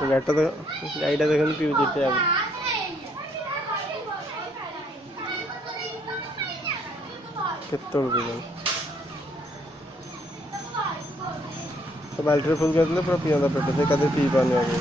ଗାଈଟା ଦେଖନ୍ତୁ ପିଉଛି ଟ୍ୟାପ୍। କେତେବେଳୁ ପିଇଲାଣି। ବାଲ୍ଟିରେ ଫୁଲ କରିଥିଲେ ପୁରା ପିଅନ୍ତା ପେଟ, ସେ ଏକାଥରେ ପିଇ ପାରୁନି ଆଗକୁ।